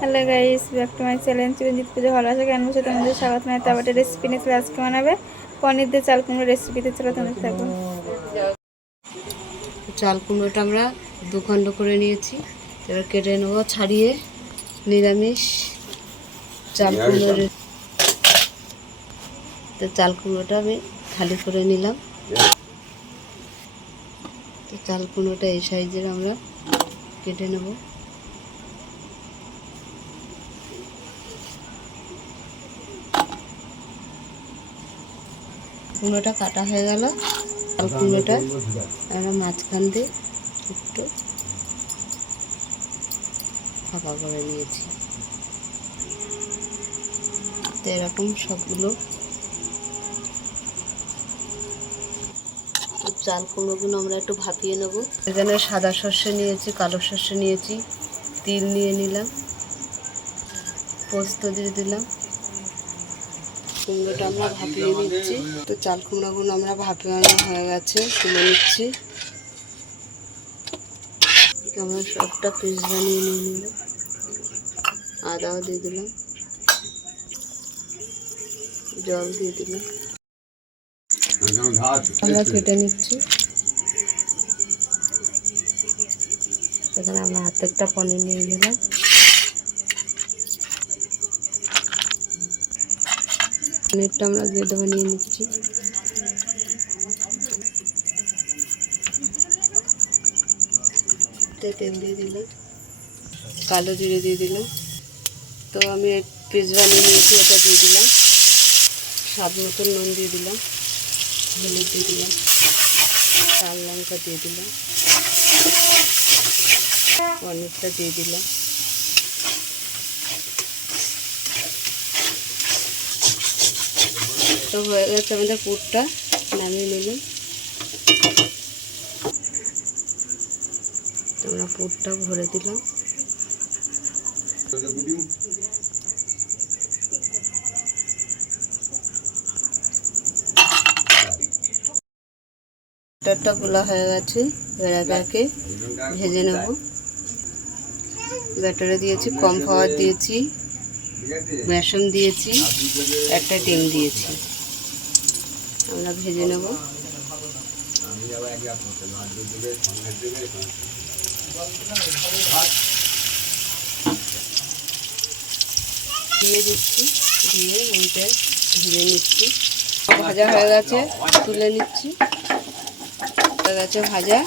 Hello guys, back to my channel Chiranjit পুজো ভালো আছে কেন বসে তোমাদের স্বাগত জানাই। তারপরে রেসিপি নিয়ে আজকে বানাবে পনির দিয়ে চাল কুমড়ো রেসিপিতে। চলো তোমাদের থাকো। চাল কুমড়োটা আমরা দুখণ্ড করে নিয়েছি, এবার কেটে নেবো ছাড়িয়ে। নিরামিষ চাল কুমড়ো, তো চাল কুমড়োটা আমি খালি করে নিলাম। তো চাল কুমড়োটা এই সাইজের আমরা কেটে নেব। কুমড়োটা কাটা হয়ে গেল। চাল কুমড়োটা আমরা মাঝখান দিয়ে একটু ফাঁকা করে নিয়েছি। তো এরকম সবগুলো চাল কুমড়োগুলো আমরা একটু ভাপিয়ে নেব। এখানে সাদা সর্ষে নিয়েছি, কালো সর্ষে নিয়েছি, তিল নিয়ে নিলাম, পোস্ত দিয়ে দিলাম। কুমড়োটা আমরা ভাপিয়ে নিচ্ছি। তো চাল কুমড়োগুলো আমরা ভাপিয়ে হয়ে গেছে, তুলে নিচ্ছি। আমরা সবটা পেস্ট বানিয়ে নিয়ে নেব। আদাও দিয়ে দিলাম, জল দিয়ে দিলাম, আমরা কেটে নিচ্ছি। সেখানে আমরা হাতে একটা পনির নিয়ে গেলাম। পনিরটা আমরা গ্রেড বানিয়ে নিচ্ছি। তেল দিয়ে দিলাম, কালো জিরে দিয়ে দিলাম। তো আমি পেস্ট বানিয়ে নিয়েছি, ওটা দিয়ে দিলাম। স্বাদ মতো নুন দিয়ে দিলাম, হলুদ দিয়ে দিলাম, লাল লঙ্কা দিয়ে দিলাম, পনিরটা দিয়ে দিলাম। তো হয়ে গেছে আমাদের পুরটা, নামিয়ে নিলাম। আমরা পুরটা ভরে দিলাম। ব্যাটারটা গোলা হয়ে গেছে, এবারে ভেজে নেব। ব্যাটারে দিয়েছি কর্নফ্লাওয়ার দিয়েছি, বেসন দিয়েছি, একটা ডিম দিয়েছি। আমরা ভেজে নেব। দিয়ে দিচ্ছি, দিয়ে উল্টে ভেজে নিচ্ছি। ভাজা হয়ে গেছে, তুলে নিচ্ছি। হয়ে গেছে ভাজা,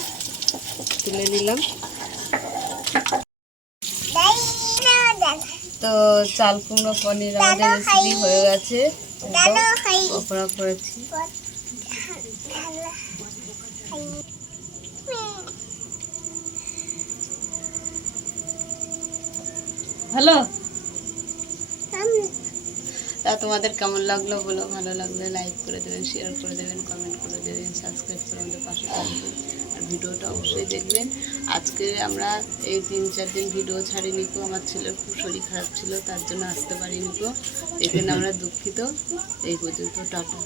তুলে নিলাম। তো চাল কুমড়ো পনির আমাদের রেসিপি হয়ে গেছে, পকোড়া করেছি। ভালো। তা তোমাদের কেমন লাগলো বলো, ভালো লাগলে লাইক করে দেবেন, শেয়ার করে দেবেন, কমেন্ট করে দেবেন, সাবস্ক্রাইব করে আমাদের পাশে থাকবেন, আর ভিডিওটা অবশ্যই দেখবেন। আজকে আমরা এই 3-4 দিন ভিডিও ছাড়িনি কো, আমার ছেলের খুব শরীর খারাপ ছিল, তার জন্য আসতে পারিনি কো, এখানে আমরা দুঃখিত। এই পর্যন্ত, টাটা।